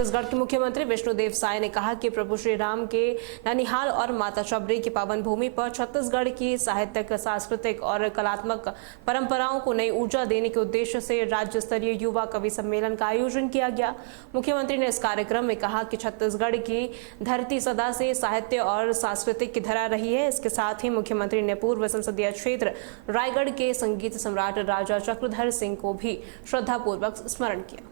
छत्तीसगढ़ के मुख्यमंत्री विष्णुदेव साय ने कहा कि प्रभु श्री राम के ननिहाल और माता शबरी की पावन भूमि पर छत्तीसगढ़ की साहित्यिक, सांस्कृतिक और कलात्मक परंपराओं को नई ऊर्जा देने के उद्देश्य से राज्य स्तरीय युवा कवि सम्मेलन का आयोजन किया गया। मुख्यमंत्री ने इस कार्यक्रम में कहा कि छत्तीसगढ़ की धरती सदा से साहित्य और सांस्कृतिक की धरा रही है। इसके साथ ही मुख्यमंत्री ने पूर्व संसदीय क्षेत्र रायगढ़ के संगीत सम्राट राजा चक्रधर सिंह को भी श्रद्धापूर्वक स्मरण किया।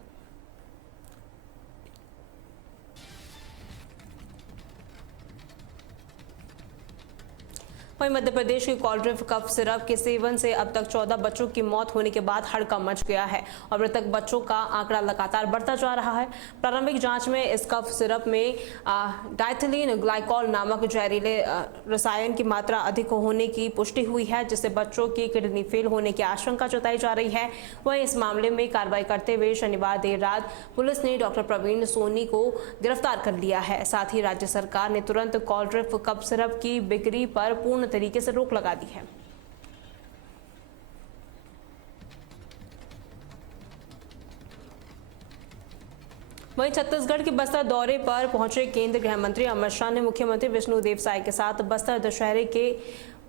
वहीं मध्य प्रदेश के कॉलड्रिप कफ सिरप के सेवन से अब तक 14 बच्चों की मौत होने के बाद हड़कंप मच गया है और मृतक बच्चों का आंकड़ा लगातार बढ़ता जा रहा है। प्रारंभिक जांच में इस कफ सिरप में डाइथिलीन ग्लाइकॉल नामक जहरीले रसायन की मात्रा अधिक होने की पुष्टि हुई है, जिससे बच्चों की किडनी फेल होने की आशंका जताई जा रही है। वहीं इस मामले में कार्रवाई करते हुए शनिवार देर रात पुलिस ने डॉक्टर प्रवीण सोनी को गिरफ्तार कर लिया है। साथ ही राज्य सरकार ने तुरंत कॉलड्रिप कफ सिरप की बिक्री पर पूर्ण तरीके से रोक लगा दी है। वहीं छत्तीसगढ़ के बस्तर दौरे पर पहुंचे केंद्रीय गृह मंत्री अमित शाह ने मुख्यमंत्री विष्णुदेव साय के साथ बस्तर दशहरे के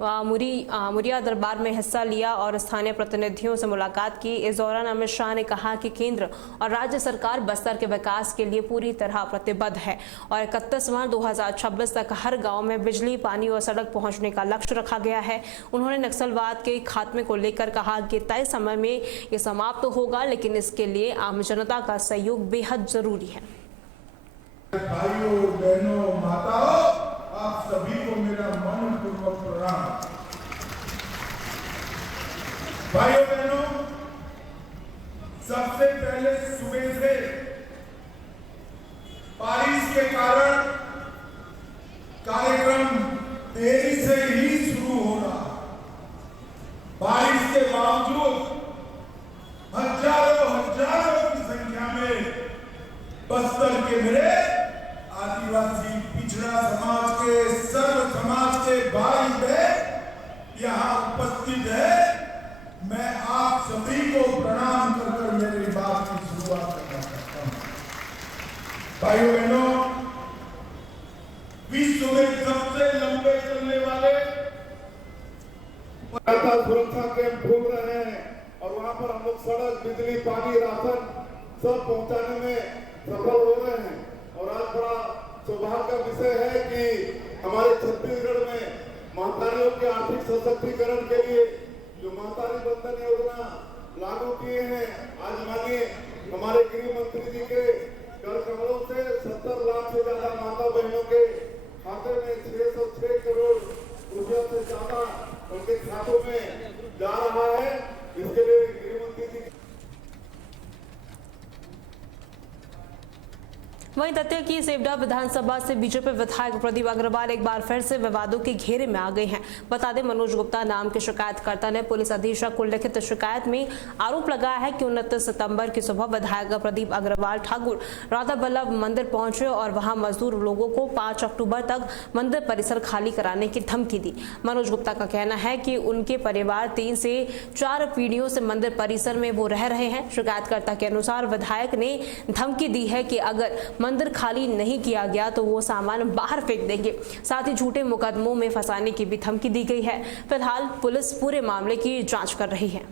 मुरिया दरबार में हिस्सा लिया और स्थानीय प्रतिनिधियों से मुलाकात की। इस दौरान अमित शाह ने कहा कि केंद्र और राज्य सरकार बस्तर के विकास के लिए पूरी तरह प्रतिबद्ध है और 31 मार्च 2026 तक हर गांव में बिजली, पानी और सड़क पहुंचने का लक्ष्य रखा गया है। उन्होंने नक्सलवाद के खात्मे को लेकर कहा कि तय समय में ये समाप्त होगा, लेकिन इसके लिए आम जनता का सहयोग बेहद जरूरी है। भाइयों, बहनों, माताओं, आप सभी को मेरा मनपूर्वक प्रणाम। भाइयों बहनों, सबसे पहले सुबह से बारिश के कारण कार्यक्रम देरी से ही शुरू हो रहा। बारिश के बावजूद हजारों की संख्या में बस्तर के मेरे आदिवासी पिछड़ा समाज के, सर्व समाज के भाई बहन यहाँ उपस्थित है। मैं आप सभी को प्रणाम कर मेरी बात की शुरुआत करना चाहता हूँ। भाइयों बहनों, विश्व में सबसे लंबे चलने वाले सुरक्षा कैंप घूम रहे हैं और वहां पर हम लोग सड़क, बिजली, पानी, राशन सब पहुंचाने में सफल हो रहे हैं। और आज बड़ा सौभाग्य का विषय है कि हमारे छत्तीसगढ़ में माताओं के आर्थिक सशक्तिकरण के लिए जो मातारी बंधन योजना लागू किए हैं, आज माननीय हमारे गृह मंत्री जी के कर कमलों से 70 लाख से ज्यादा माता बहनों के खाते में 606 करोड़ रुपया से ज्यादा उनके खातों में जा रहा है। इसके लिए गृह मंत्री जी वहीं तथ्य की सेवडा विधानसभा से बीजेपी विधायक प्रदीप अग्रवाल एक बार फिर से विवादों के घेरे में आ गए हैं। बता दें, मनोज गुप्ता नाम के शिकायतकर्ता ने पुलिस अधीक्षक को लिखित शिकायत में आरोप लगाया है कि 29 सितंबर की सुबह विधायक प्रदीप अग्रवाल ठाकुर राधा वल्लभ मंदिर पहुंचे और वहां मजदूर लोगों को 5 अक्टूबर तक मंदिर परिसर खाली कराने की धमकी दी। मनोज गुप्ता का कहना है कि उनके परिवार 3 से 4 पीढ़ियों से मंदिर परिसर में वो रह रहे हैं। शिकायतकर्ता के अनुसार विधायक ने धमकी दी है कि अगर मंदिर खाली नहीं किया गया तो वो सामान बाहर फेंक देंगे। साथ ही झूठे मुकदमों में फंसाने की भी धमकी दी गई है। फिलहाल पुलिस पूरे मामले की जांच कर रही है।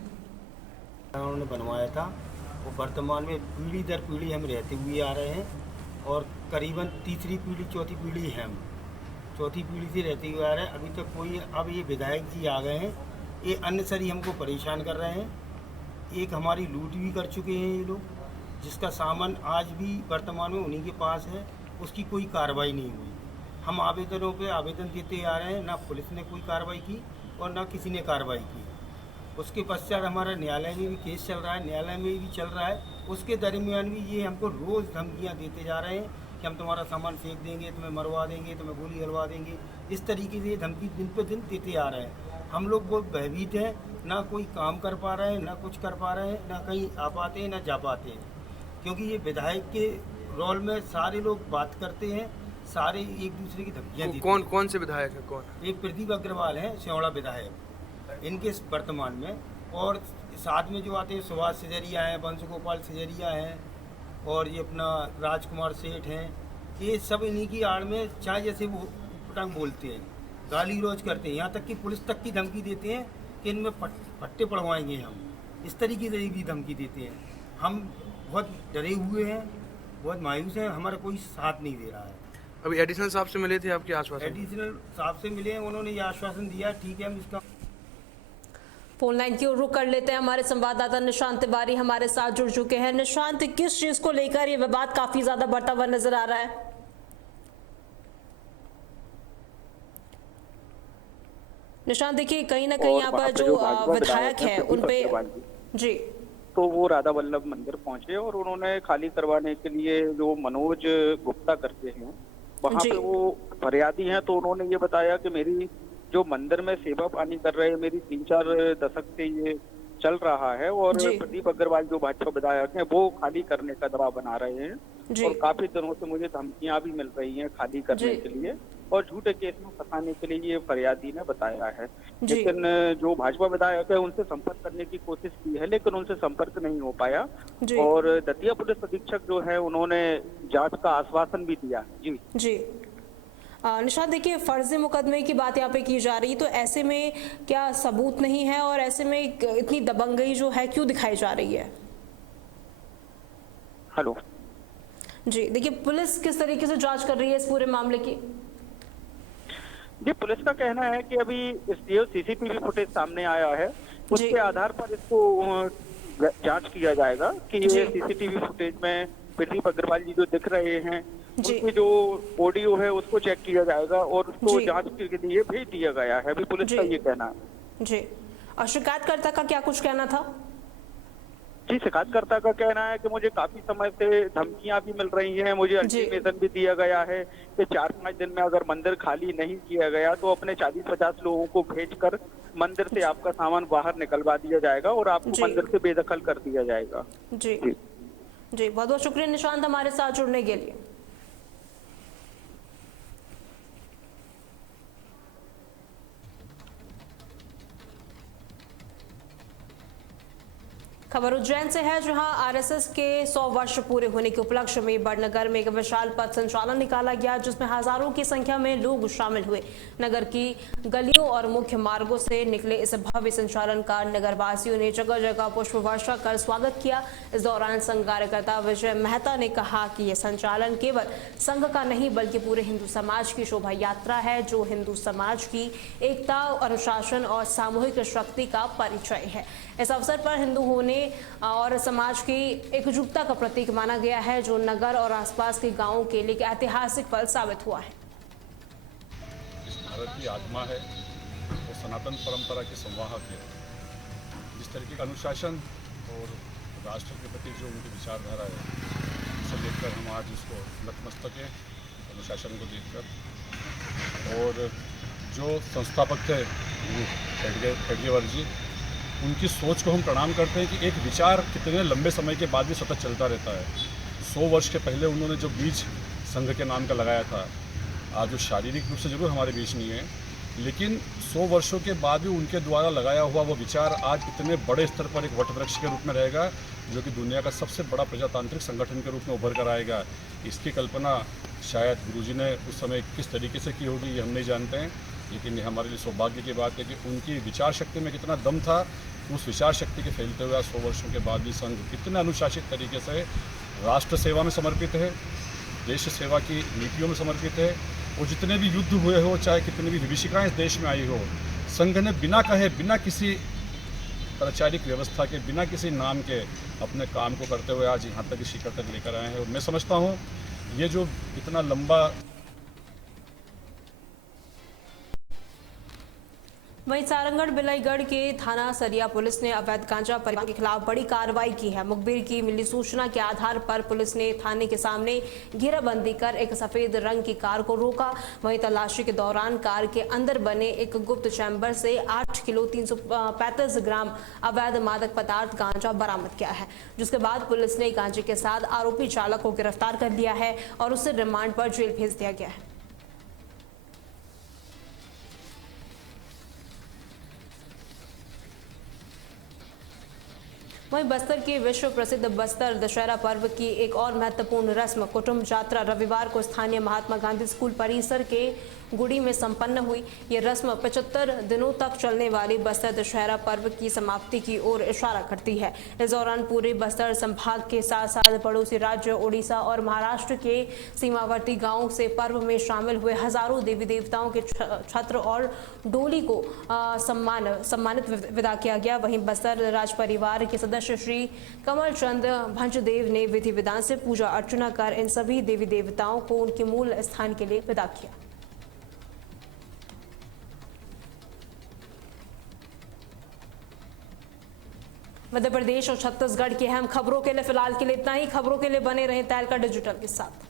उन्होंने बनवाया था, वो वर्तमान में पीढ़ी दर पीढ़ी हम रहते हुए आ रहे हैं और करीबन तीसरी पीढ़ी, चौथी पीढ़ी है, हम चौथी पीढ़ी से रहते हुए आ रहे हैं। अभी तक कोई, अब ये विधायक जी आ गए हैं, ये अनसरी हमको परेशान कर रहे हैं। एक हमारी लूट भी कर चुके हैं ये लोग, जिसका सामान आज भी वर्तमान में उन्हीं के पास है, उसकी कोई कार्रवाई नहीं हुई। हम आवेदनों पे आवेदन देते आ रहे हैं, ना पुलिस ने कोई कार्रवाई की और ना किसी ने कार्रवाई की। उसके पश्चात हमारा न्यायालय में भी केस चल रहा है, न्यायालय में भी चल रहा है। उसके दरमियान भी ये हमको रोज़ धमकियाँ देते जा रहे हैं कि हम तुम्हारा सामान फेंक देंगे, तुम्हें मरवा देंगे, तुम्हें गोली हलवा देंगे। इस तरीके से ये धमकी दिन पे दिन देते आ रहे हैं। हम लोग बहुत भयभीत हैं, ना कोई काम कर पा रहे हैं, ना कुछ कर पा रहे हैं, ना कहीं आ पाते हैं, ना जा पाते हैं। क्योंकि ये विधायक के रोल में सारे लोग बात करते हैं, सारे एक दूसरे की धमकियाँ देते हैं। कौन से विधायक है? कौन? एक प्रदीप अग्रवाल है, सियोड़ा विधायक, इनके वर्तमान में, और साथ में जो आते हैं सुभाष सिजरिया हैं, वंश गोपाल सिजरिया हैं, और ये अपना राजकुमार सेठ हैं, ये सब इन्हीं की आड़ में चाहे जैसे वो पटांग बोलते हैं, गाली रोज करते हैं, यहाँ तक कि पुलिस तक की धमकी देते हैं कि इनमें पट्टे पड़वाएंगे हम, इस तरीके से भी धमकी देते हैं। हम बहुत डरे हुए हैं, बहुत मायूस हैं, हमारा कोई साथ नहीं दे रहा है। अभी एडिशनल साहब से मिले थे आपके आश्वासन? एडिशनल साहब से मिले हैं, उन्होंने ये आश्वासन दिया ठीक है हम इसका। फोन लाइन की ओर रुख कर लेते हैं। हमारे संवाददाता निशांत तिवारी हमारे साथ जुड़ चुके हैं। निशांत, किस चीज को लेकर ये विवाद काफी ज्यादा बढ़ता हुआ नजर आ रहा है? निशांत, देखिए कहीं ना कहीं यहाँ पर जो विधायक है उनपे जी, तो वो राधा वल्लभ मंदिर पहुंचे और उन्होंने खाली करवाने के लिए जो मनोज गुप्ता करते हैं वहां पे वो फरियादी हैं, तो उन्होंने ये बताया कि मेरी जो मंदिर में सेवा पानी कर रहे हैं, मेरी 3-4 दशक से ये चल रहा है और प्रदीप अग्रवाल जो भाजपा विधायक हैं वो खाली करने का दबाव बना रहे हैं और काफी दिनों से मुझे धमकियां भी मिल रही हैं खाली करने के लिए और झूठे केस में फंसाने के लिए, ये फरियादी ने बताया है। लेकिन जो भाजपा विधायक है उनसे संपर्क करने की कोशिश की है लेकिन उनसे संपर्क नहीं हो पाया और दतिया पुलिस अधीक्षक जो है उन्होंने जांच का आश्वासन भी दिया। जी निशांत, देखिए फर्जी मुकदमे की बात यहाँ पे की जा रही है, तो ऐसे में क्या सबूत नहीं है और ऐसे में इतनी दबंगई जो है क्यों दिखाई जा रही है? हेलो जी, देखिए पुलिस किस तरीके से जांच कर रही है इस पूरे मामले की? जी, पुलिस का कहना है कि अभी जो सीसीटीवी फुटेज सामने आया है उसके आधार पर इसको जांच किया जाएगा कि ये सीसीटीवी फुटेज में प्रदीप अग्रवाल जी जो दिख रहे हैं उसकी जो ऑडियो है उसको चेक किया जाएगा और उसको जांच के लिए भेज दिया गया है, अभी पुलिस का ये कहना है। जी, और शिकायतकर्ता का क्या कुछ कहना था? जी, शिकायतकर्ता का कहना है कि मुझे काफी समय से धमकियां भी मिल रही हैं, मुझे अल्टीमेटम भी दिया गया है कि 4-5 दिन में अगर मंदिर खाली नहीं किया गया तो अपने 40-50 लोगों को भेजकर मंदिर से आपका सामान बाहर निकलवा दिया जाएगा और आपको मंदिर से बेदखल कर दिया जाएगा। जी जी, बहुत बहुत शुक्रिया निशांत हमारे साथ जुड़ने के लिए। खबर उज्जैन से है, जहां आरएसएस के 100 वर्ष पूरे होने के उपलक्ष्य में बड़नगर में एक विशाल पथ संचालन निकाला गया जिसमें हजारों की संख्या में लोग शामिल हुए। नगर की गलियों और मुख्य मार्गों से निकले इस भव्य संचालन का नगरवासियों ने जगह जगह पुष्प वर्षा कर स्वागत किया। इस दौरान संघ कार्यकर्ता विजय मेहता ने कहा कि यह संचालन केवल संघ का नहीं बल्कि पूरे हिंदू समाज की शोभा यात्रा है जो हिंदू समाज की एकता, अनुशासन और सामूहिक शक्ति का परिचय है। इस अवसर पर हिंदू होने और समाज की एकजुटता का प्रतीक माना गया है जो नगर और आसपास के गांवों के लिए ऐतिहासिक पल साबित हुआ है। इस भारत की आत्मा है और सनातन परंपरा की संवाहक है। जिस तरीके का अनुशासन और राष्ट्र के प्रति जो उनकी विचारधारा है उसे देखकर हम आज उसको नतमस्तक हैं अनुशासन को देखकर। और जो संस्थापक थे हेडगेवार जी, उनकी सोच को हम प्रणाम करते हैं कि एक विचार कितने लंबे समय के बाद भी सतत चलता रहता है। 100 वर्ष के पहले उन्होंने जो बीज संघ के नाम का लगाया था, आज वो शारीरिक रूप से जरूर हमारे बीच नहीं है लेकिन 100 वर्षों के बाद भी उनके द्वारा लगाया हुआ वो विचार आज इतने बड़े स्तर पर एक वटवृक्ष के रूप में रहेगा जो कि दुनिया का सबसे बड़ा प्रजातांत्रिक संगठन के रूप में उभर कर आएगा। इसकी कल्पना शायद गुरुजी ने उस समय किस तरीके से की होगी ये हम नहीं जानते हैं, लेकिन ये हमारे लिए सौभाग्य की बात है कि उनकी विचार शक्ति में कितना दम था। उस विचार शक्ति के फैलते हुए 100 वर्षों के बाद भी संघ कितने अनुशासित तरीके से राष्ट्र सेवा में समर्पित है, देश सेवा की नीतियों में समर्पित है। और जितने भी युद्ध हुए हो, चाहे कितनी भी विभीषिकाएं इस देश में आई हो, संघ ने बिना कहे, बिना किसी औपचारिक व्यवस्था के, बिना किसी नाम के अपने काम को करते हुए आज यहाँ तक शिखर तक लेकर आए हैं। और मैं समझता हूँ ये जो इतना लंबा। वहीं सारंगढ़ बिलाईगढ़ के थाना सरिया पुलिस ने अवैध गांजा परिवहन के खिलाफ बड़ी कार्रवाई की है। मुखबिर की मिली सूचना के आधार पर पुलिस ने थाने के सामने घेराबंदी कर एक सफेद रंग की कार को रोका। वहीं तलाशी के दौरान कार के अंदर बने एक गुप्त चैम्बर से 8 किलो 335 ग्राम अवैध मादक पदार्थ गांजा बरामद किया है, जिसके बाद पुलिस ने गांजे के साथ आरोपी चालक को गिरफ्तार कर लिया है और उसे रिमांड पर जेल भेज दिया गया है। वहीं बस्तर के विश्व प्रसिद्ध बस्तर दशहरा पर्व की एक और महत्वपूर्ण रस्म कुटुंब यात्रा रविवार को स्थानीय महात्मा गांधी स्कूल परिसर के गुड़ी में संपन्न हुई। ये रस्म 75 दिनों तक चलने वाली बस्तर दशहरा पर्व की समाप्ति की ओर इशारा करती है। इस दौरान पूरे बस्तर संभाग के साथ साथ पड़ोसी राज्य ओडिशा और महाराष्ट्र के सीमावर्ती गांवों से पर्व में शामिल हुए हजारों देवी देवताओं के छत्र और डोली को सम्मानित विदा किया गया। वहीं बस्तर राज परिवार के सदस्य श्री कमल चंद भंजदेव ने विधि विधान से पूजा अर्चना कर इन सभी देवी देवताओं को उनके मूल स्थान के लिए विदा किया। मध्य प्रदेश और छत्तीसगढ़ की अहम खबरों के लिए फिलहाल के लिए इतना ही। खबरों के लिए बने रहें तहलका डिजिटल के साथ।